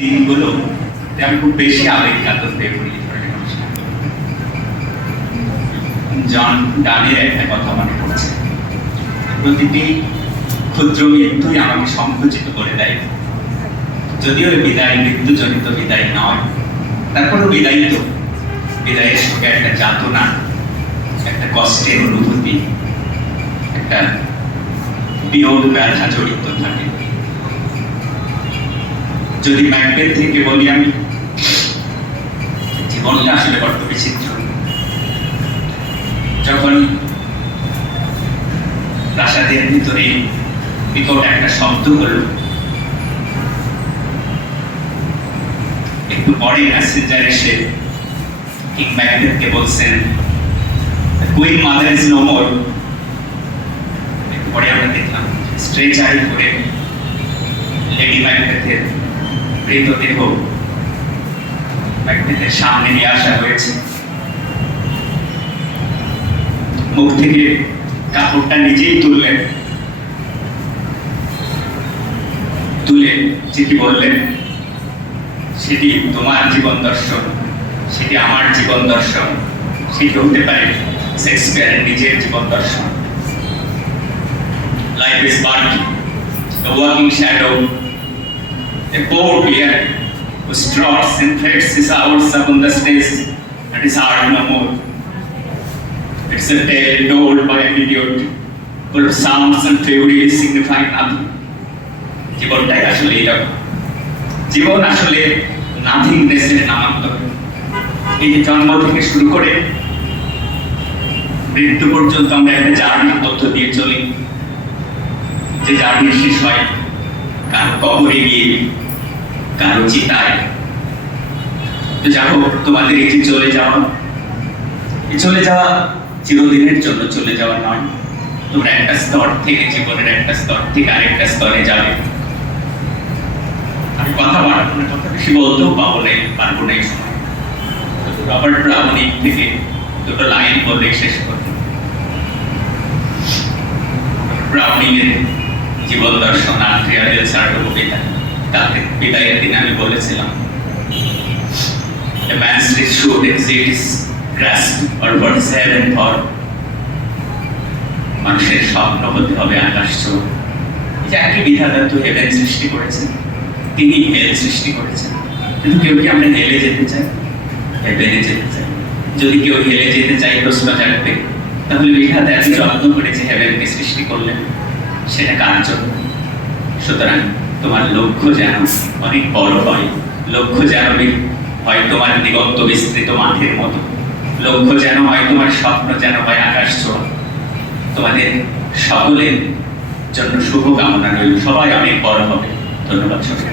দিনগুলো আমি খুব বেশি আবেগ কাতর হয়ে পড়ি। জন ডানের একটা কথা মনে পড়ছে, প্রতিটি ক্ষুদ্র মৃত্যুই আমাকে সংকুচিত করে দেয়। যদিও বিদায় মৃত্যুজনিত বিদায় নয়, তারপরও বিদায় তো বিদায়ের সঙ্গে একটা যাতনা, একটা কষ্টের অনুভূতি, একটা বিয়োগ ব্যথা জড়িত থাকে। যদি ম্যাকবেথ থেকে বলি, আমি জীবনটা আসলে বড্ড বিচিত্র। যখন প্রাসাদের ভিতরে বিকট একটা শব্দ হলো, একটু পরে মেসেঞ্জার এসে কিং ম্যাকবেথকে বলছেন, queen mother is no more. একটু পরে আমরা দেখলাম স্ট্রেচারে করে লেডি ম্যাকবেথের মৃতদেহ ম্যাকবেথের সামনে নিয়ে আসা হয়েছে। মুখ থেকে কাপড়টা নিজেই তুললেন, তুলে যেটি বললেন, সেটি তোমার জীবন দর্শন, সেটি আমার জীবন দর্শন, সেটি হতে পারে শেক্সপিয়ারের নিজের জীবন দর্শন। Life is but a walking shadow, a poor player who struts and threads his hours upon the stage and is heard no more. It's a tale told by an idiot, full of sounds and theories signifying nothing. জীবনটাই আসলে এরকম। জীবন আসলে নাথিংনেসের নামান্তর। এই যে জন্ম থেকে শুরু করে মৃত্যু পর্যন্ত আমরা একটা জার্নির তথ্য দিয়ে চলি, যে জার্নি শেষ হয় কারো কবরে গিয়ে, কারো চিতায়। তো যাই হোক, তোমাদের এই যে চলে যাওয়া চিরদিনের জন্য চলে যাওয়া নয়। তোমরা একটা স্তর থেকে, জীবনের একটা স্তর থেকে আরেকটা স্তরে যাবে। আমি কথা বাড়াবো না, কথা বেশি বলতেও পারবো না এই সময়। রবার্ট ব্রাউনিং থেকে দুটো লাইন বলে শেষ করবো। ব্রাউনিং এর জীবন দর্শন আন্দ্রিয়া দেল সার্টো কবিতা, তাতে বিদায়ের দিন আমি বলেছিলাম, a man's wish should exceed his grasp or what is heaven for. মানুষের স্বপ্ন হতে হবে আকাশ ছোঁয়া। যে একই বিধাতা তো হেভেন সৃষ্টি করেছেন, তিনি হেল সৃষ্টি করেছেন। কিন্তু কেউ কি আমরা হেলে যেতে চাই, হেভেনে যেতে চাই? যদি কেউ হেলে যেতে চাই, প্রশ্ন জাগবে, তাহলে বিধাতা এত যত্ন করে যে হেভেনকে সৃষ্টি করলেন, সেটা কার জন্য? সুতরাং তোমার লক্ষ্য যেন অনেক বড় হয়, লক্ষ্য যেন হয় তোমার দিগন্ত বিস্তৃত মাঠের মতো, লক্ষ্য যেন হয় তোমার স্বপ্ন যেন হয় আকাশ ছোঁয়া। তোমাদের সকলের জন্য শুভকামনা রইল, সবাই অনেক বড় হবে। ধন্যবাদ সবাই।